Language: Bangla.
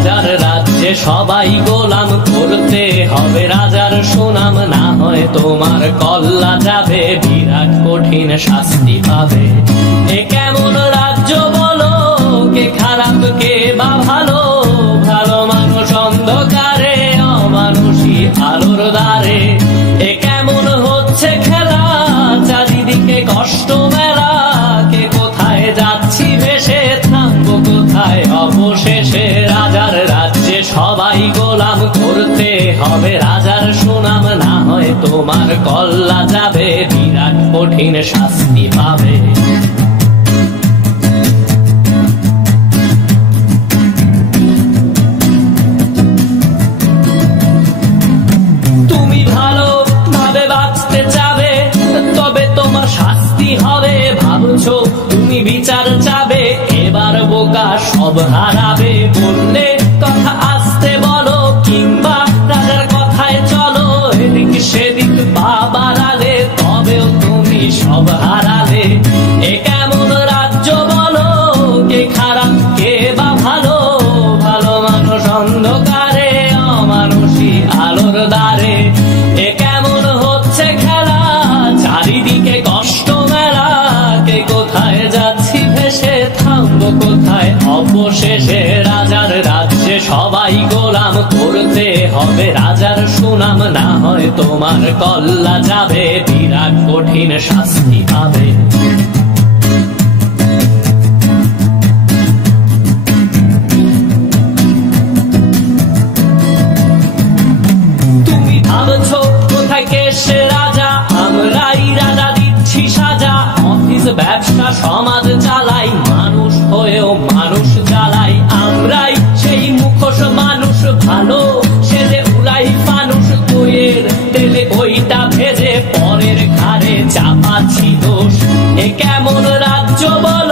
রাজার রাজ্যে সবাই গোলাম, করতে হবে রাজার সুনাম, না হয় তোমার কল্লা যাবে, বিরাট কঠিন শাস্তি পাবে। এ কেমন রাজ্য বলো, কে খারাপ কে বা ভালো, ভালো মানুষ অন্ধকারে, অমানুষী আলোর দ্বারে। এ কেমন হচ্ছে খেলা, চারিদিকে কষ্ট মেলা, কে কোথায় যাচ্ছি ভেসে, থামবো কোথায় অবশেষে। রাজার রাজ্যে সবাই গোলাম, করতে হবে রাজার সুনাম, না হয় তোমার কল্লা যাবে, বিরাট কঠিন শাস্তি পাবে। তুমি ভালো ভাবে বাঁচতে চাবে, তবে তোমার শাস্তি হবে, ভাবছো তুমি বিচার চাবে, এবার বোকা সব হারাবে। বললে কথা আসতে বলো, কিংবা রাজার কথায় চলো, এদিক সেদিক পা বাড়ালে, তবেও তুমি সব হারালে। এ কেমন রাজ্য বলো, কে খারাপ কে বা ভালো, ভালো মানুষ অন্ধকারে, অমানুষী আলোর দ্বারে। এ কেমন হচ্ছে খেলা, চারিদিকে কষ্ট মেলা, কে কোথায় যাচ্ছি ভেসে, থামবো কোথায় অবশেষে। রাজার রাজ্যে সবাই গোলাম, করতে হবে রাজার সুনাম, না হয় তোমার কল্লা যাবে, বিরাট কঠিন শাস্তি পাবে। তুমি ভাবছো কোথায় কে সে রাজা, আমরাই রাজা দিচ্ছি সাজা, অফিস ব্যবসা সমাজ চালাই, মানুষ হয়েও মানুষ জ্বালাই। আমরাই সেই মুখোশ মানুষ ভালো, সেজে উড়াই মানুষ বইয়ের তেলে, ওইটা ভেজে পরের ঘাড়ে চাপাচ্ছি দোষ। এ কেমন রাজ্য বল,